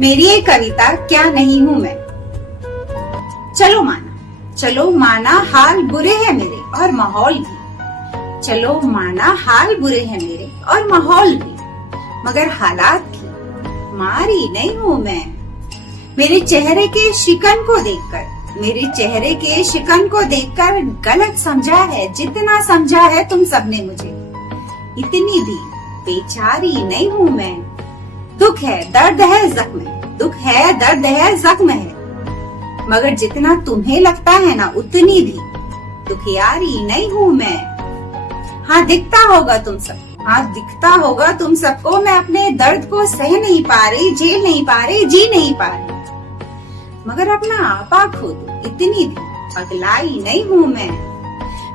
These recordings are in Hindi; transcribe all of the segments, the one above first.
मेरी एक कविता क्या नहीं हूँ मैं। चलो माना हाल बुरे हैं मेरे और माहौल भी। चलो माना हाल बुरे हैं मेरे और माहौल भी, मगर हालात की मारी नहीं हूँ मैं। मेरे चेहरे के शिकन को देखकर गलत समझा है जितना समझा है तुम सबने मुझे। इतनी भी बेचारी नहीं हूँ मैं। दुख है दर्द है जख्म है, मगर जितना तुम्हें लगता है ना उतनी भी दुखियारी नहीं हूँ मैं। हाँ दिखता होगा तुम सबको मैं अपने दर्द को सह नहीं पा रही, झेल नहीं पा रही, जी नहीं पा रही, मगर अपना आपा खुद इतनी भी पगलाई नहीं हूँ मैं।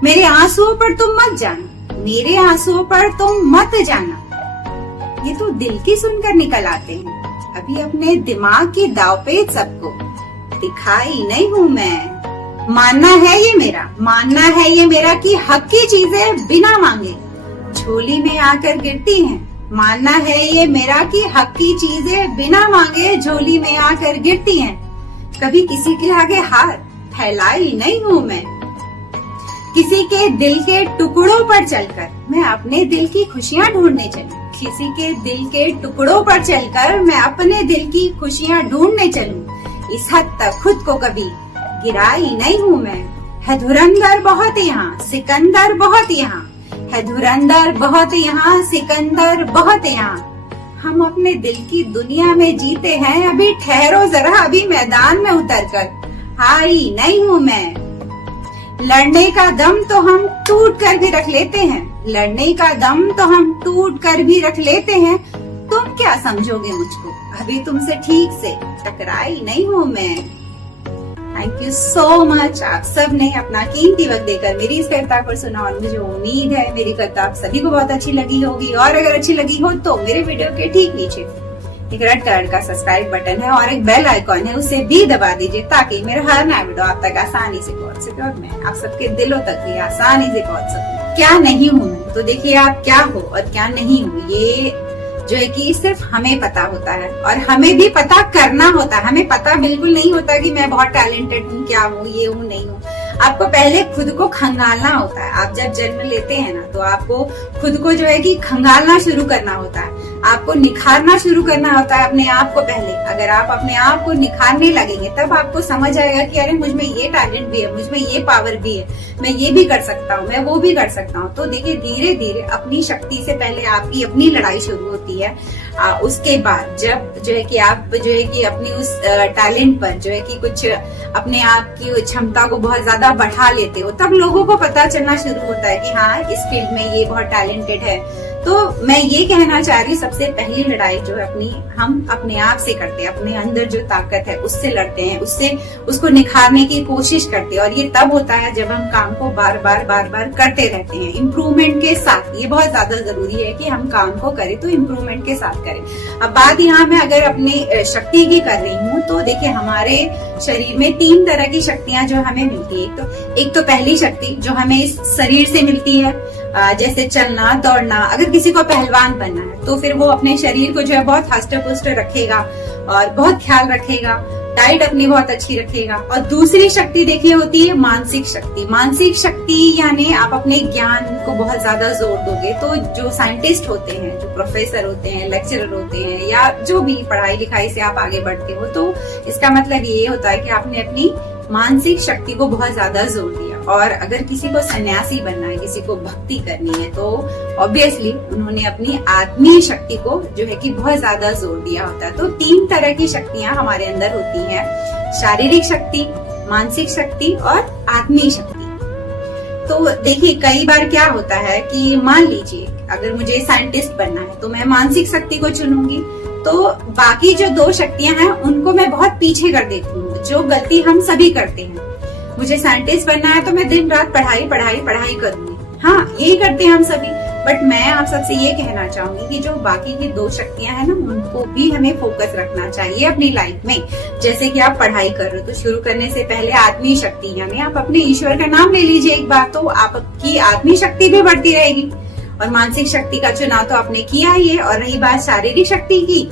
मेरे आंसुओं पर तुम मत जाना, ये तो दिल की सुनकर निकल आते हैं। अभी अपने दिमाग की दावपेच सबको दिखाई नहीं हूँ मैं। मानना है ये मेरा कि हक की चीजें बिना मांगे झोली में आकर गिरती हैं। मानना है ये मेरा कि हक की चीजें बिना मांगे झोली में आकर गिरती हैं। कभी किसी के आगे हाथ फैलाई नहीं हूँ मैं। किसी के दिल के टुकड़ों पर चलकर मैं अपने दिल की खुशियाँ ढूंढने चलूं। किसी के दिल के टुकड़ों पर चलकर मैं अपने दिल की खुशियाँ ढूंढने चलूं। इस हद तक खुद को कभी गिराई नहीं हूँ मैं। है धुरंधर बहुत यहाँ, सिकंदर बहुत यहाँ, है धुरंधर बहुत यहाँ, सिकंदर बहुत यहाँ। हम अपने दिल की दुनिया में जीते हैं, अभी ठहरो जरा, अभी मैदान में उतरकर हारी नहीं हूँ मैं। लड़ने का दम तो हम टूट कर भी रख लेते हैं, तुम क्या समझोगे मुझको, अभी तुमसे ठीक से टकराई नहीं हूँ मैं। थैंक यू सो मच, आप सब ने अपना कीमती वक्त देकर मेरी इस कविता को सुना और मुझे उम्मीद है मेरी कविता आप सभी को बहुत अच्छी लगी होगी। और अगर अच्छी लगी हो तो मेरे वीडियो के ठीक नीचे एक रेड कलर का सब्सक्राइब बटन है और एक बेल आइकॉन है, उसे भी दबा दीजिए ताकि मेरा हर नया वीडियो आप तक आसानी से पहुंच सके और मैं आप सबके दिलों तक भी आसानी से पहुंच सकूं। क्या नहीं हूँ मैं, तो देखिए आप क्या हो और क्या नहीं हूँ ये जो है कि सिर्फ हमें पता होता है और हमें भी पता करना होता है। हमें पता बिल्कुल नहीं होता कि मैं बहुत टैलेंटेड हूँ, क्या हूँ, ये हूँ, नहीं हूँ। आपको पहले खुद को खंगालना होता है। आप जब जन्म लेते हैं ना तो आपको खुद को जो है कि खंगालना शुरू करना होता है, आपको निखारना शुरू करना होता है अपने आप को। पहले अगर आप अपने आप को निखारने लगेंगे तब आपको समझ आएगा कि अरे मुझ में ये टैलेंट भी है, मुझ में ये पावर भी है, मैं ये भी कर सकता हूँ, मैं वो भी कर सकता हूँ। तो देखिए धीरे धीरे अपनी शक्ति से पहले आपकी अपनी लड़ाई शुरू होती है। उसके बाद जब जो है कि आप जो है कि अपनी उस टैलेंट पर जो है कि कुछ अपने आप की क्षमता को बहुत ज्यादा बढ़ा लेते हो, तब लोगों को पता चलना शुरू होता है कि हाँ इस फील्ड में ये बहुत टैलेंटेड है। तो मैं ये कहना चाह रही हूँ सबसे पहली लड़ाई जो है हम अपने आप से करते हैं, अपने अंदर जो ताकत है उससे लड़ते हैं, उसको निखारने की कोशिश करते हैं। और ये तब होता है जब हम काम को बार बार करते रहते हैं इम्प्रूवमेंट के साथ। ये बहुत ज्यादा जरूरी है कि हम काम को करें तो इम्प्रूवमेंट के साथ करें। अब बात यहाँ में अगर अपनी शक्ति की कर रही हूँ तो देखिए हमारे शरीर में 3 तरह की शक्तियां जो हमें मिलती है। एक तो पहली शक्ति जो हमें इस शरीर से मिलती है, जैसे चलना दौड़ना। अगर किसी को पहलवान बनना है तो फिर वो अपने शरीर को जो है बहुत हष्ट पुष्ट रखेगा और बहुत ख्याल रखेगा, डाइट अपनी बहुत अच्छी रखेगा। और दूसरी शक्ति देखिए होती है मानसिक शक्ति। मानसिक शक्ति यानी आप अपने ज्ञान को बहुत ज्यादा जोर दोगे। तो जो साइंटिस्ट होते हैं, जो प्रोफेसर होते हैं, लेक्चरर होते हैं, या जो भी पढ़ाई लिखाई से आप आगे बढ़ते हो, तो इसका मतलब ये होता है कि आपने अपनी मानसिक शक्ति को बहुत ज्यादा जोर दिया। और अगर किसी को सन्यासी बनना है, किसी को भक्ति करनी है, तो ऑब्वियसली उन्होंने अपनी आत्मीय शक्ति को जो है कि बहुत ज्यादा जोर दिया होता है। तो 3 तरह की शक्तियां हमारे अंदर होती हैं, शारीरिक शक्ति, मानसिक शक्ति और आत्मीय शक्ति। तो देखिए कई बार क्या होता है कि मान लीजिए अगर मुझे साइंटिस्ट बनना है तो मैं मानसिक शक्ति को चुनूंगी, तो बाकी जो 2 शक्तियां हैं उनको मैं बहुत पीछे कर देती हूँ, जो गलती हम सभी करते हैं। मुझे साइंटिस्ट बनना है तो मैं दिन रात पढ़ाई करूंगी। हाँ यही करते हैं हम सभी। बट मैं आप सबसे ये कहना चाहूंगी कि जो बाकी की 2 शक्तियां हैं ना उनको भी हमें फोकस रखना चाहिए अपनी लाइफ में। जैसे कि आप पढ़ाई कर रहे हो तो शुरू करने से पहले आत्मीय शक्ति यानी आप अपने ईश्वर का नाम ले लीजिए एक बार, तो आपकी आत्मीय शक्ति भी बढ़ती रहेगी। और मानसिक शक्ति का चुनाव तो आपने किया ही है। और रही बात शारीरिक शक्ति की,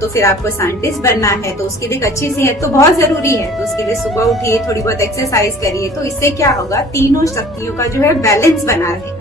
तो फिर आपको साइंटिस्ट बनना है, तो उसके लिए एक अच्छी सेहत तो बहुत जरूरी है। तो उसके लिए सुबह उठिए, थोड़ी बहुत एक्सरसाइज करिए, तो इससे क्या होगा, तीनों शक्तियों का जो है बैलेंस बना रहेगा।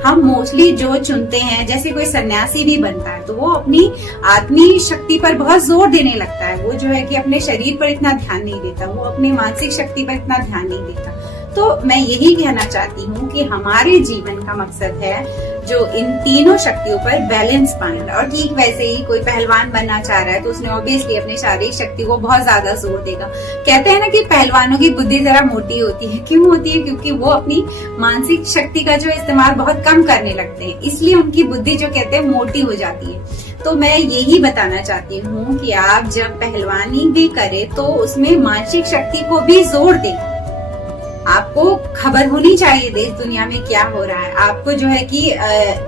हम मोस्टली जो चुनते हैं, जैसे कोई सन्यासी भी बनता है तो वो अपनी आत्मीय शक्ति पर बहुत जोर देने लगता है। वो जो है कि अपने शरीर पर इतना ध्यान नहीं देता, वो अपनी मानसिक शक्ति पर इतना ध्यान नहीं देता। तो मैं यही कहना चाहती हूँ कि हमारे जीवन का मकसद है जो इन तीनों शक्तियों पर बैलेंस पाना। और ठीक वैसे ही कोई पहलवान बनना चाह रहा है तो उसने ऑब्वियसली अपनी शारीरिक शक्ति को बहुत ज्यादा जोर देगा। कहते हैं ना कि पहलवानों की बुद्धि जरा मोटी होती है। क्यों होती है? क्योंकि वो अपनी मानसिक शक्ति का जो इस्तेमाल बहुत कम करने लगते हैं, इसलिए उनकी बुद्धि जो कहते हैं मोटी हो जाती है। तो मैं यही बताना चाहती हूँ कि आप जब पहलवानी भी करें तो उसमें मानसिक शक्ति को भी जोर दें। आपको खबर होनी चाहिए देश दुनिया में क्या हो रहा है। आपको जो है कि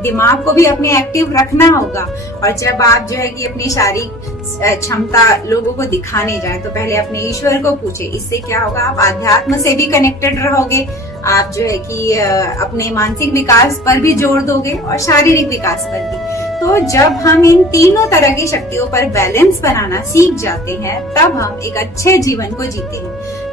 दिमाग को भी अपने एक्टिव रखना होगा। और जब आप जो है कि अपनी शारीरिक क्षमता लोगों को दिखाने जाए तो पहले अपने ईश्वर को पूछे। इससे क्या होगा, आप आध्यात्म से भी कनेक्टेड रहोगे, आप जो है कि अपने मानसिक विकास पर भी जोर दोगे और शारीरिक विकास पर भी। तो जब हम इन तीनों तरह की शक्तियों पर बैलेंस बनाना सीख जाते हैं तब हम एक अच्छे जीवन को जीते हैं।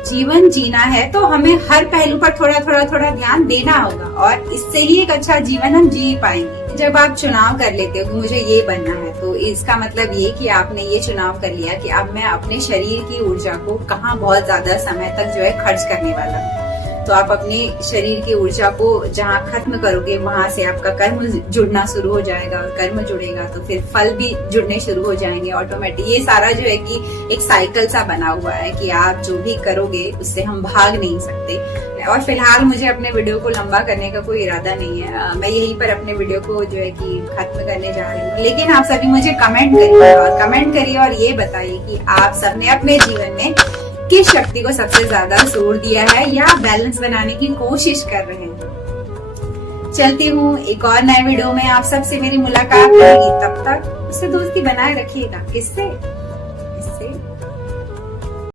जीवन जीना है तो हमें हर पहलू पर थोड़ा ध्यान देना होगा और इससे ही एक अच्छा जीवन हम जी पाएंगे। जब आप चुनाव कर लेते हो कि मुझे ये बनना है, तो इसका मतलब ये कि आपने ये चुनाव कर लिया कि अब मैं अपने शरीर की ऊर्जा को कहाँ बहुत ज्यादा समय तक जो है खर्च करने वाला हूँ। तो आप अपने शरीर की ऊर्जा को जहाँ खत्म करोगे वहां से आपका कर्म जुड़ना शुरू हो जाएगा और कर्म जुड़ेगा तो फिर फल भी जुड़ने शुरू हो जाएंगे ऑटोमेटिक। ये सारा जो है कि एक साइकिल सा बना हुआ है कि आप जो भी करोगे उससे हम भाग नहीं सकते। और फिलहाल मुझे अपने वीडियो को लंबा करने का कोई इरादा नहीं है। मैं यहीं पर अपने वीडियो को जो है कि खत्म करने जा रही हूँ। लेकिन आप सभी मुझे कमेंट करिए और ये बताइए कि आप सबने अपने जीवन में किस शक्ति को सबसे ज्यादा जोर दिया है या बैलेंस बनाने की कोशिश कर रहे हैं। चलती हूँ, एक और नए वीडियो में आप सबसे मेरी मुलाकात होगी। तब तक उससे दोस्ती बनाए रखिएगा। किससे? इससे